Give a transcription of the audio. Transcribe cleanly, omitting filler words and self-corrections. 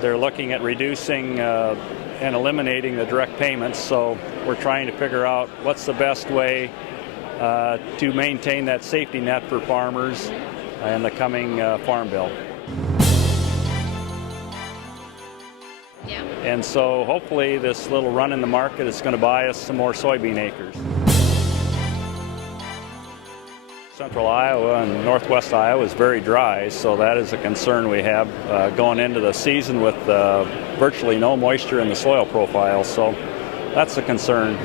They're looking at reducing and eliminating the direct payments, so we're trying to figure out what's the best way to maintain that safety net for farmers in the coming Farm Bill. Yeah. And so hopefully this little run in the market is going to buy us some more soybean acres. Central Iowa and northwest Iowa is very dry, so that is a concern we have going into the season with virtually no moisture in the soil profile, so that's a concern.